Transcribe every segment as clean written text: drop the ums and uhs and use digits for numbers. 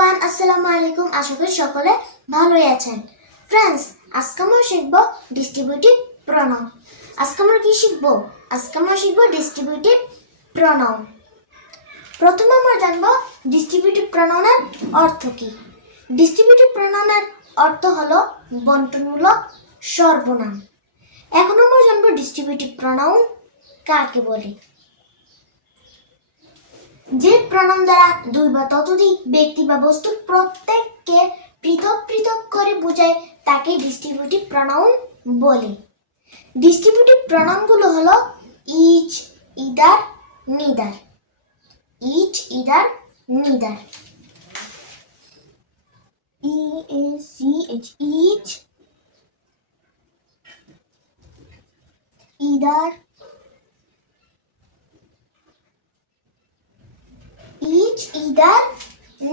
Everyone, আসসালামু আলাইকুম। আশা করি সকলে ভালোই আছেন। ফ্রেন্ডস, আজকে আমরা শিখব ডিস্ট্রিবিউটিভ প্রনাউন। আজকে আমরা কি শিখব? আজকে আমরা শিখব ডিস্ট্রিবিউটিভ প্রনাউন। প্রথমে আমরা জানব ডিস্ট্রিবিউটিভ প্রনাউনের অর্থ কি। ডিস্ট্রিবিউটিভ প্রনাউনের অর্থ হলো বন্টনমূলক সর্বনাম। এখন আমরা জানব ডিস্ট্রিবিউটিভ প্রনাউন কাকে বলে। যে প্রনাউন দ্বারা দুই বা ততোধিক ব্যক্তি বা বস্তুর প্রত্যেককে পৃথক পৃথক করে বোঝায় তাকে ডিস্ট্রিবিউটিভ প্রনাউন বলে। ডিস্ট্রিবিউটিভ প্রনাউনগুলো হলো each, either, neither. Each, either, neither. EACH, each, either, each, either,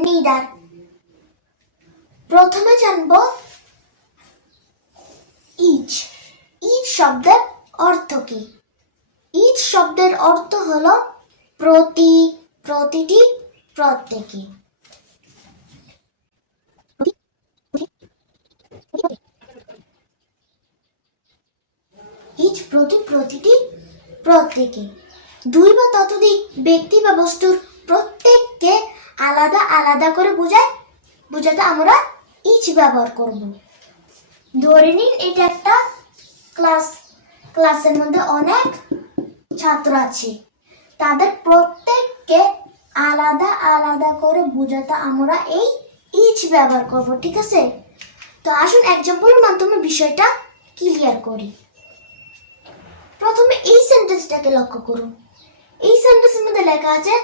neither. প্রথমে জানব ইচ। ইচ শব্দের অর্থ কি? ইচ শব্দের অর্থ হলো প্রতি, প্রতিটি, প্রত্যেকে। ইচ প্রতি, প্রতিটি, প্রত্যেকে। দুই বা ততোধিক ব্যক্তি বা বস্তুর প্রত্যেককে আলাদা আলাদা করে বোঝাতে আমরা ইচ ব্যবহার করব। ধরে নিন এটা একটা ক্লাসের মধ্যে অনেক ছাত্র আছে, তাদের প্রত্যেককে আলাদা আলাদা করে বোঝাতে আমরা এই ইচ ব্যবহার করব, ঠিক আছে? তো আসুন এক্সাম্পলের মাধ্যমে বিষয়টা ক্লিয়ার করি। প্রথমে এই সেন্টেন্সটাকে লক্ষ্য করুন। এই সেন্টেন্সের মধ্যে লেখা আছে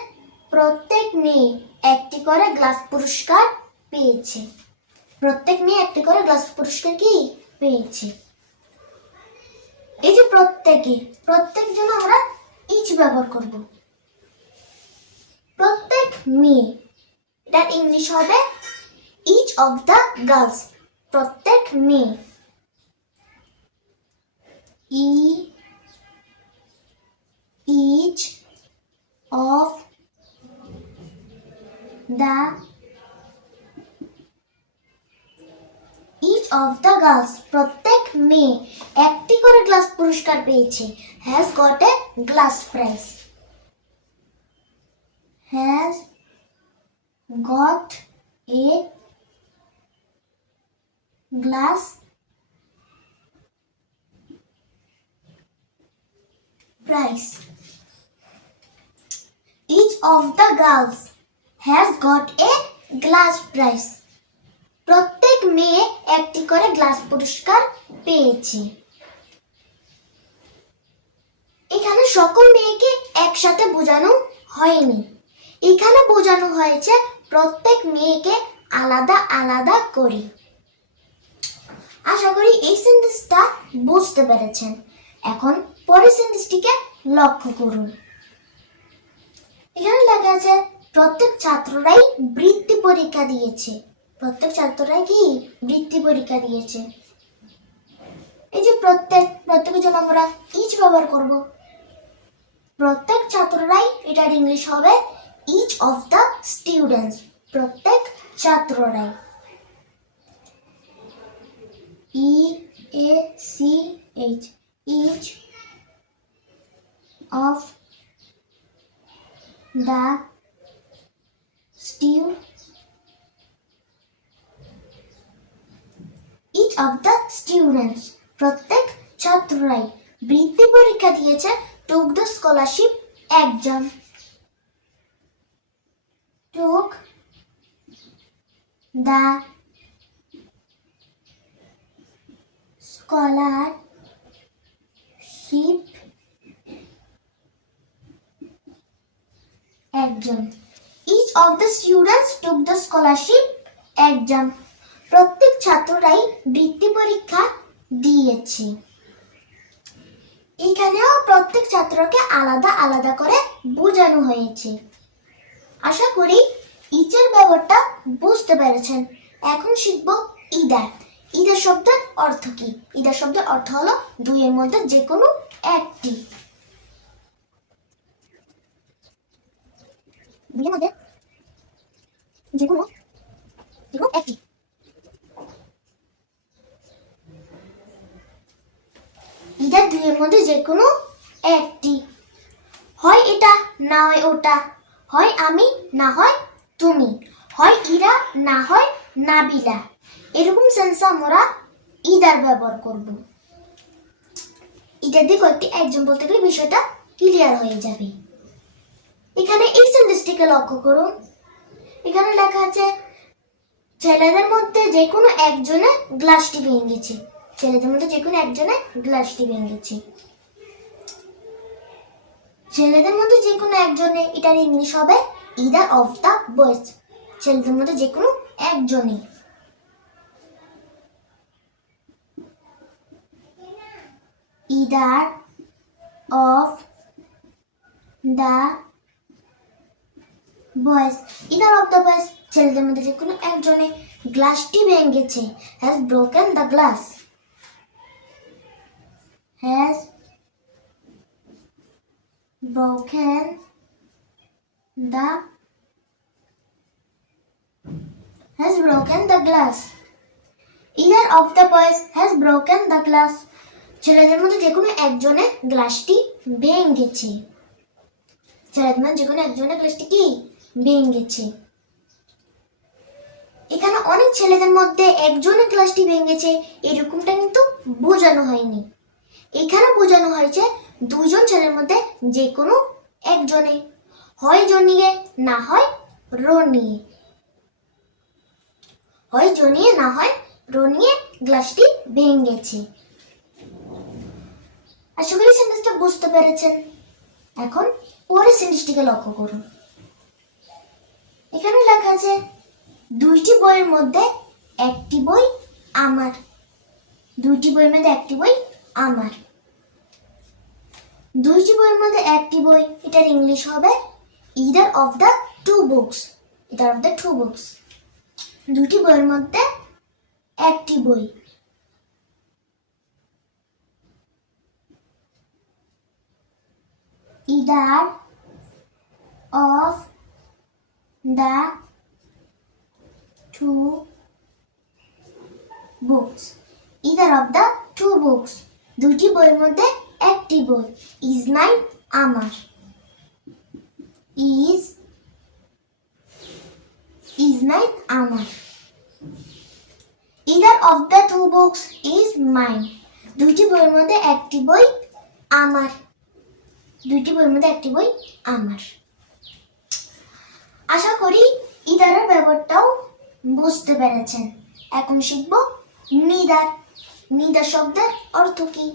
প্রত্যেক মেয়ে একটি করে গ্লাস পুরস্কার পেয়েছে। প্রত্যেক মেয়ে একটি করে গ্লাস পুরস্কার কি পেয়েছে। এই যে প্রত্যেকে, প্রত্যেক জন্য আমরা ইচ ব্যবহার করব। প্রত্যেক মেয়ে, এটার ইংলিশ হবে ইচ অফ দ্য গার্লস। প্রত্যেক মেয়ে, each of the girls, প্রত্যেক মেয়ে একটি করে গ্লাস পুরস্কার পেয়েছে। has got a glass prize, has got a glass prize. Each of the girls has got a glass prize. প্রত্যেক মেয়ে একটি করে গ্লাস পুরস্কার পেয়েছে। এখানে সকল মেয়েকে একসাথে বোঝানো হয়নি, এখানে বোঝানো হয়েছে প্রত্যেক মেয়েকে আলাদা আলাদা করে। আশা করি এই সেন্টেন্সটা বুঝতে পেরেছেন। এখন পরের সেন্টেন্সটিকে লক্ষ্য করুন। এখানে লেখা আছে প্রত্যেক ছাত্ররাই বৃত্তি পরীক্ষা দিয়েছে। প্রত্যেক ছাত্ররাই কি বৃত্তি পরীক্ষা দিয়েছে। এই যে প্রত্যেকের জন্য আমরা ইচ ব্যবহার করব। প্রত্যেক ছাত্ররাই, এটার ইংলিশ হবে ইচ অফ দ্য স্টুডেন্টস। প্রত্যেক ছাত্ররাই, EACH, each of the each of the students, প্রত্যেক ছাত্ররাই বৃত্তি পরীক্ষা দিয়েছে। took the scholarship exam, took the scholarship exam. Each of the students took the scholarship exam. প্রত্যেক ছাত্ররাই বৃত্তি পরীক্ষা দিয়েছে। এখানেও প্রত্যেক ছাত্রকে আলাদা আলাদা করে বোঝানো হয়েছে। আশা করি ইচের ব্যবহারটা বুঝতে পেরেছেন। এখন শিখব ইদার। ইদার শব্দের অর্থ কি? ইদার শব্দের অর্থ হলো দুইয়ের মধ্যে যে কোনো একটি। দুইয়ের মধ্যে যে কোনো এবং একটি। এদের দুইয়ের মধ্যে যে কোনো একটি, হয় এটা না হয় ওটা, হয় আমি না হয় তুমি, হয় ইরা না হয় নাবিলা। এরকম সেন্স আমরা ইদার ব্যবহার করব। ইদার দিয়ে কয়েকটি একজন বলতে গেলে বিষয়টা ক্লিয়ার হয়ে যাবে। এখানে এই সেন্টেন্সটিকে লক্ষ্য করুন। এখানে লেখা আছে ছেলেদের মধ্যে যে কোনো একজনে গ্লাসটি ভেঙেছে। ছেলেদের মধ্যে যে কোনো একজনে গ্লাসটি ভেঙেছে। ছেলেদের মধ্যে যে কোনো একজনে, এটার ইংলিশ হবে ইদার অফ দ্য বয়েজ। ছেলেদের মধ্যে যে কোনো একজনে। Either of the boys. Either of the boys, ছেলেদের মধ্যে যে কোনো একজনে গ্লাসটি ভেঙেছে। Has broken the glass. Has broken the glass. Either of the boys has broken the glass. ছেলেদের মধ্যে যে কোনো একজনে গ্লাসটি ভেঙেছে। ছেলেদের মধ্যে যে কোনো একজনে গ্লাসটি কি ভেঙেছে। এখানে অনেক ছেলেদের মধ্যে একজনে গ্লাসটি ভেঙেছে এরকমটা কিন্তু বোঝানো হয়নি। এখানে বোঝানো হয়েছে দুইজন ছেলের মধ্যে যে কোনো একজনে, হয় জনিয়ে না হয় রনিয়ে, হয় জনিয়ে না হয় রনিয়ে গ্লাসটি ভেঙেছে। আশা করি সেন্টেন্সটা বুঝতে পেরেছেন। এখন পরের সেন্টেন্সটিকে লক্ষ্য করুন। এখানে লেখা আছে দুইটি বইয়ের মধ্যে একটি বই আমার। দুইটি বইয়ের মধ্যে একটি বই আমার। দুইটি বইয়ের মধ্যে একটি বই, এটার ইংলিশ হবে either of the two books. either of the two books. দুইটি বইয়ের মধ্যে একটি বই। either of the two books. either of the two books. দুইটি বইয়ের মধ্যে একটি বই। is mine আমার। is mine আমার। either of the two books is mine. দুইটি বইয়ের মধ্যে একটি বই আমার। দুইটি বইয়ের মধ্যে একটি বই আমার। আশা করি ইদারের ব্যাপারটাও বুঝতে পেরেছেন। এখন শিখব নিদার। নিদার শব্দের অর্থ কি?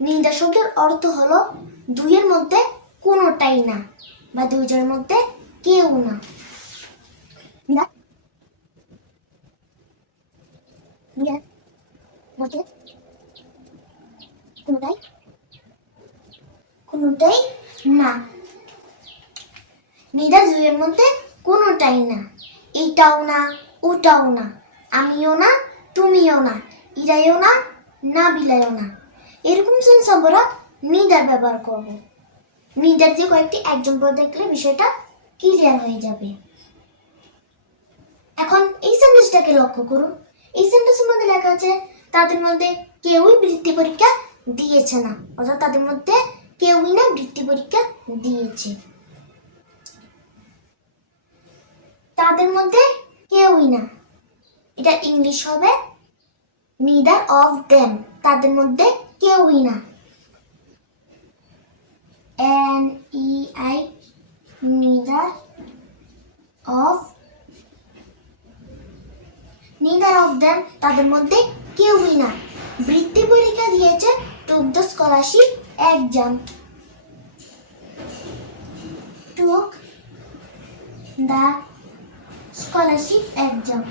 নিদার শব্দের অর্থ হলো দুইয়ের মধ্যে কোনোটাই না বা দুইজনের মধ্যে কেউ না। নিদার মধ্যে কোনোটাই না। নিদার দুইয়ের মধ্যে কোনোটাই না। এটাও না ওটাও না, আমিও না তুমিও না, ইরাইও না নাবিলাইও না। এরকম সেন্স আমরা নিদার ব্যবহার করব। নিদার যে কয়েকটি একজন পদ দেখলে বিষয়টা ক্লিয়ার হয়ে যাবে। এখন এই সেন্টেন্সটাকে লক্ষ্য করুন। এই সেন্টেন্সের মধ্যে লেখা আছে তাদের মধ্যে কেউই বৃত্তি পরীক্ষা দিয়েছে না, অর্থাৎ তাদের মধ্যে কেউই না বৃত্তি পরীক্ষা দিয়েছে। তাদের মধ্যে কেউই না, এটা ইংলিশ হবে neither of them. তাদের মধ্যে কেউই না। NEI neither of them. তাদের মধ্যে কেউই না বৃত্তি পরীক্ষা দিয়েছে। took the scholarship exam. took the scholarship exam.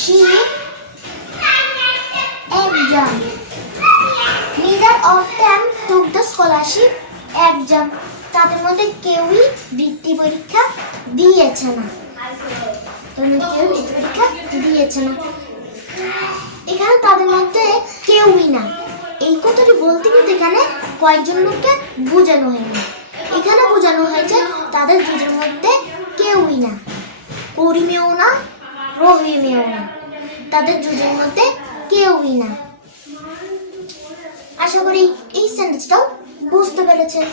She exam. Neither of them took the scholarship exam. তাদের মধ্যে কেউই বৃত্তি পরীক্ষা দিয়েছে না। কেউ বৃত্তি পরীক্ষা দিয়েছে না। এখানে তাদের মধ্যে কেউই না এই কথাটি বলতে কিন্তু এখানে কয়েকজন লোককে বোঝানো হয়নি। এখানে বোঝানো হয়েছে তাদের দুজনের মধ্যে কেউই না, করিমেও না, রহিমেও না, তাদের দুজনের মধ্যে কেউই না। আশা করি এই সেন্টেন্সটাও বুঝতে পেরেছেন।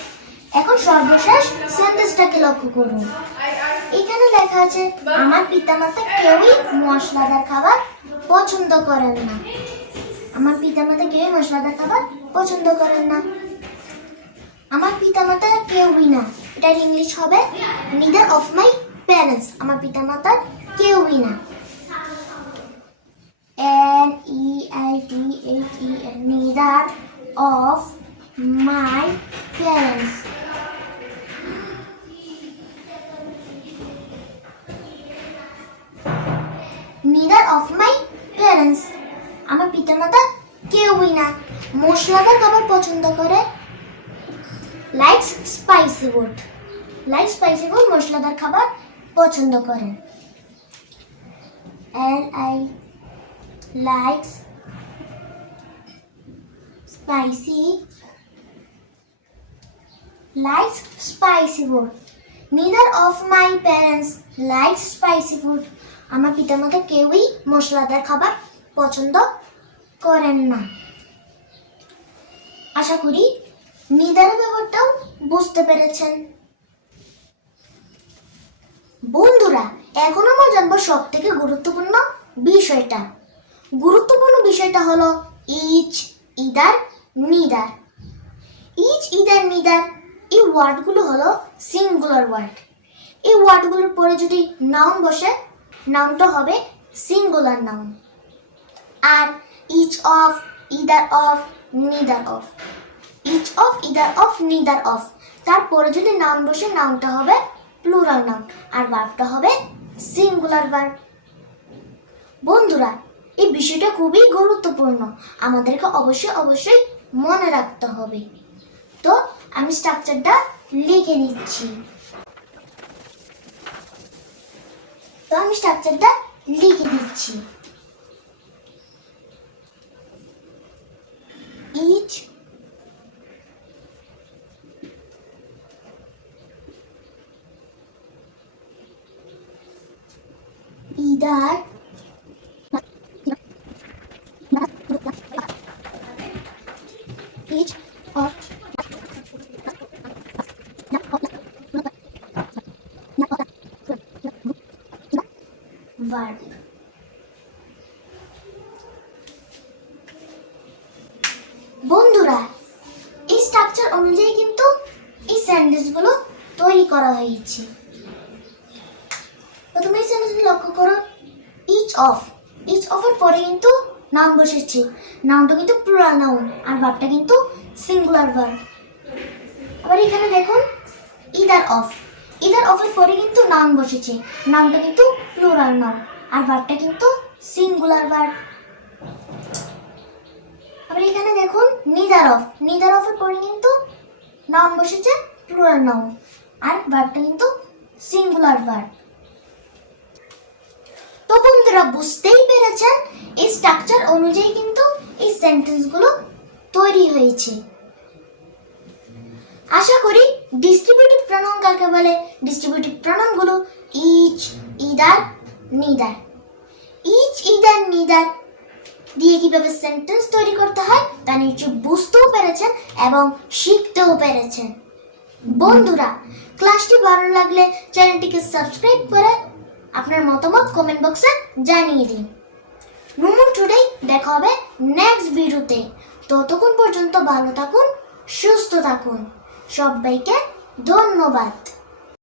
এখন সর্বশেষ সেন্টেন্সটাকে লক্ষ্য করুন। এখানে লেখা আছে আমার পিতামাতা কেউই মশলাদার খাবার পছন্দ করেন না। আমার পিতামাতা কেউই মশলাদার খাবার পছন্দ করেন না। আমার পিতামাতা কেউই না, এটার ইংলিশ হবে neither of my parents। আমার পিতামাতার কেউই না, NEITHER, neither of my parents। neither of my parents, আমার পিতামাতা কেউই না মশলাদার খাবার পছন্দ করে। likes spicy food, likes spicy food, মশলাদার খাবার পছন্দ করেন। LI likes spicy food। neither of my parents likes spicy food, আমার পিতামাতা কেউই মশলাদার খাবার পছন্দ করেন না। আশা করি নিদারের ব্যাপারটাও বুঝতে পেরেছেন। বন্ধুরা, এখন আমরা জানবো সব থেকে গুরুত্বপূর্ণ বিষয়টা। গুরুত্বপূর্ণ বিষয়টা হলো each, either, neither. Each, either, neither এই ওয়ার্ডগুলো হলো সিঙ্গুলার ওয়ার্ড। এই ওয়ার্ডগুলোর পরে যদি নাউন বসে, নাউনটা হবে সিঙ্গুলার নাউন। আর each of, either of, neither of, each of, either of, neither of, তারপরে যদি নাউন বসে নাউনটা হবে প্লুরাল নাউন আর ভার্বটা হবে সিঙ্গুলার ভার্ব। বন্ধুরা, এই বিষয়টা খুবই গুরুত্বপূর্ণ, আমাদেরকে অবশ্যই মনে রাখতে হবে। তো আমি স্ট্রাকচারটা লিখে নিচ্ছি। Each, either, each of, verb। বন্ধুরা, এই স্ট্রাকচার অনুযায়ী কিন্তু এই সেন্টেন্সগুলো তৈরি করা হয়েছে। প্রথমে এই সেন্টেন্সগুলো লক্ষ্য করো। ইচ অফ, ইচ অফ এর পরে কিন্তু নাউন বসেছে, নাউনটা কিন্তু প্লুরাল নাউন আর ভার্বটা কিন্তু সিঙ্গুলার ভার্ব। আবার এখানে দেখুন ইদার অফ, ইদার অফ এর পরে কিন্তু নাউন বসেছে, নাউনটা কিন্তু প্লুরাল নাউন আর ভার্বটা কিন্তু সিঙ্গুলার ভার্ব। আবার এখানে দেখুন নিদার অফ, নিদার অফ এর পরে কিন্তু নাউন বসেছে প্লুরাল নাউন আর ভার্বটা কিন্তু সিঙ্গুলার ভার্ব। তো বন্ধুরা, বুঝতেই পেরেছেন এই স্ট্রাকচার অনুযায়ী কিন্তু এই সেন্টেন্সগুলো তৈরি হয়েছে। আশা করি ডিস্ট্রিবিউটিভ প্রনাউন কাকে বলে, ডিস্ট্রিবিউটিভ প্রনাউনগুলো each, either, neither. Each, either, neither দিয়ে কিভাবে সেন্টেন্স তৈরি করতে হয় তা নিশ্চয়ই বুঝতেও পেরেছেন এবং শিখতেও পেরেছেন। বন্ধুরা, ক্লাসটি ভালো লাগলে চ্যানেলটিকে সাবস্ক্রাইব করে আপনার মতামত কমেন্ট বক্সে জানিয়ে দিন। মুমু টুডে দেখা হবে নেক্সট ভিডিওতে। ততক্ষণ পর্যন্ত ভালো থাকুন, সুস্থ থাকুন। সবাইকে ধন্যবাদ।